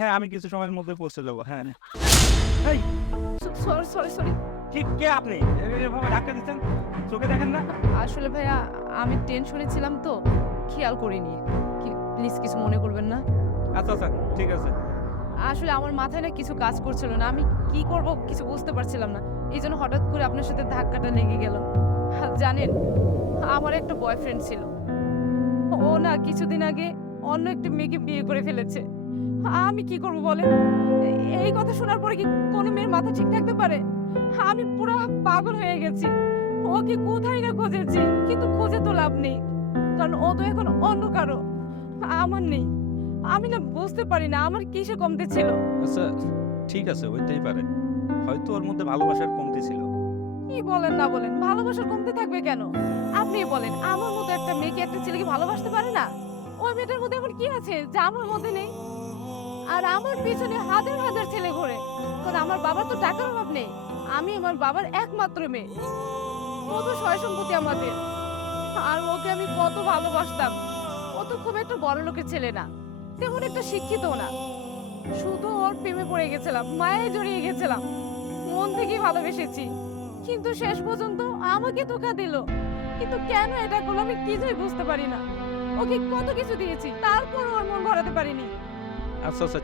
হ্যাঁ আমি কিছু সময়ের মধ্যে পৌঁছে যাবো। হ্যাঁ এই সরি সরি সরি। ঠিক কে আপনি এভাবে ধাক্কা দিচ্ছেন? চোখে দেখেন না? আসলে ভাইয়া আমি টেনশনে ছিলাম তো খেয়াল করিনি। প্লিজ কিছু মনে করবেন না। আচ্ছা আচ্ছা ঠিক আছে। আসলে আমার মাথায় না কিছু কাজ করছিল না। আমি কি করব কিছু বুঝতে পারছিলাম না। এইজন্য হঠাৎ করে আপনার সাথে ধাক্কাটা লেগে গেল। জানেন আমার একটা বয়ফ্রেন্ড ছিল। ও না কিছুদিন আগে অন্য একটা মেয়েকে বিয়ে করে ফেলেছে। আমি কি করব বলেন? এই কথা শোনার পরে কি কোনো মেয়ের মাথা ঠিক থাকতে পারে? আমি পুরো পাগল হয়ে গেছি। ওকে কোথায় না খুঁজেছি কিন্তু খুঁজে তো লাভ নেই। কারণ ও তো এখন অন্য কারো। আমার নেই। আমি না বুঝতে পারি না আমার কিসে কমতি ছিল। আচ্ছা ঠিক আছে হইতেই পারে। হয়তো ওর মধ্যে ভালোবাসার কমতি ছিল। কি বলেন না বলেন ভালোবাসার কমতি থাকবে কেন? আপনিই বলেন আমার মতো একটা মেয়েকে একটা ছেলেকে ভালোবাসতে পারে না? ওই মেয়েটার মধ্যে এমন কি আছে যা আমার মধ্যে নেই? আর আমার পিছনে হাজার হাজার ছেলে ঘোরে। কারণ আমার বাবার তো টাকার অভাব নেই। আমি আমার বাবার একমাত্র মেয়ে। কত সয় সম্পত্তি আমাদের। আর ওকে আমি কত ভালোবাসতাম। ও তো খুব একটা বড় লোকের ছেলে না। তেমন একটা শিক্ষিতও না। শুধু ওর প্রেমে পড়ে গেছিলাম, মায়ায় জড়িয়ে গেছিলাম। মন থেকেই ভালোবেসেছি। কিন্তু শেষ পর্যন্ত আমাকে ধোঁকা দিল। কিন্তু কেন এটা করলো আমি কিছুই বুঝতে পারি না। ওকে কত কিছু দিয়েছি, তারপরও ওর মন ভরাতে পারিনি। আচ্ছা আচ্ছা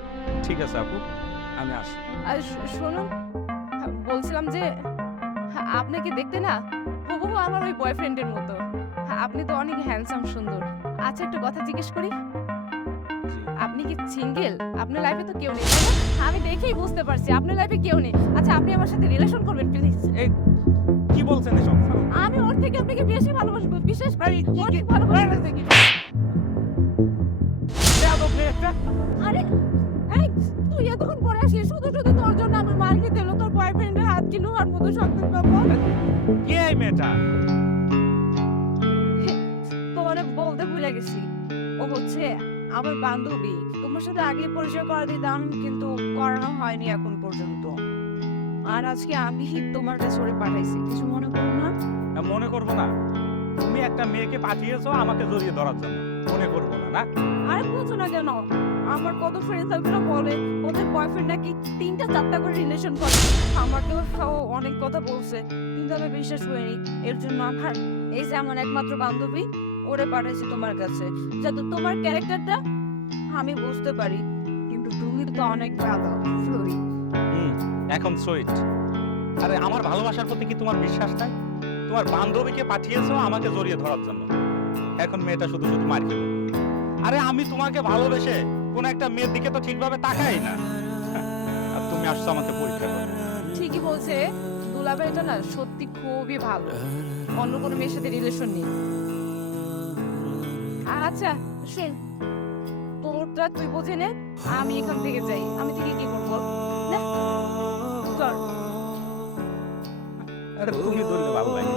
ঠিক আছে আপু আমি আসি। আর শুনুন, বলছিলাম যে আপনাকে দেখতে না হুবহু আমার ওই বয়ফ্রেন্ডের মতো। আপনি তো অনেক হ্যান্ডসাম সুন্দর। আচ্ছা একটা কথা জিজ্ঞেস করি, জি। আপনি কি সিঙ্গেল? আপনার লাইফে তো কেউ নেই, তাই না? আমি দেখেই বুঝতে পারছি আপনার লাইফে কেউ নেই। আচ্ছা আপনি আমার সাথে রিলেশন করবেন প্লিজ। এই কি বলছেন এসব? আমি ওর থেকে আপনাকে বেশি ভালোবাসবো, বিশ্বাস করি অনেক ভালোবাসবো থেকে। বেয়াদব মেয়ে একটা। আরে এই তুই এতক্ষণ পরে আসলি শুধু শুধু তোর জন্য আমার মার খেতে হলো। তোর বয়ফ্রেন্ডের হাত কি লোহার মতো শক্ত বাবা। কে এই মেয়েটা? তোমারে বলতে ভুলে গেছি, ও হচ্ছে আমার বান্ধবী। তোমার সাথে আগে পরিচয় করা দিতাম কিন্তু করানো হয়নি এখন পর্যন্ত। আর আজকে আমি তোমার কাছে ওরে পাঠাইছি, কিছু মনে করো না। মনে করবো না? তুমি একটা মেয়েকে পাঠিয়েছো আমাকে জড়িয়ে ধরার জন্য। মনে করবো না না? আরে বুঝো না কেন, আমার কত ফ্রেন্ড সার্কেল বলে ওদের বয়ফ্রেন্ড নাকি 3টা 4টা করে রিলেশন করে। আমাকেও সব অনেক কথা বলছে কিন্তু আমি বিশ্বাস করিনি। এর জন্য আমার এই যে আমার একমাত্র বান্ধবী ওরে পাঠাইছি তোমার কাছে, যাতে তোমার ক্যারেক্টারটা আমি বুঝতে পারি। কিন্তু তুমি তো অনেক ভালো ফ্লুই। হুম এখন সুইট। আরে আমার ভালোবাসার প্রতি কি তোমার বিশ্বাস নাই? তোমার বান্ধবীকে পাঠিয়েছো আমাকে জড়িয়ে ধরার জন্য। এখন মেয়েটা শুধু শুধু মার খেলো। আরে আমি তোমাকে ভালোবেসে কোন একটা মেয়ের দিকে তো ঠিকভাবে তাকাই না। আর তুমি আসছো আমাকে পরীক্ষা করো। ঠিকই বলছে, দুলাভাই এটা না সত্যি খুবই ভালো, অন্য কোনো মেয়ের সাথে রিলেশন নেই। আচ্ছা শোন, তোরটা তুই বুঝে নে, আমি এখান থেকে যাই। আমি থেকে কি করবো না চল। আরে তুমি ধরলে ভালো লাগে।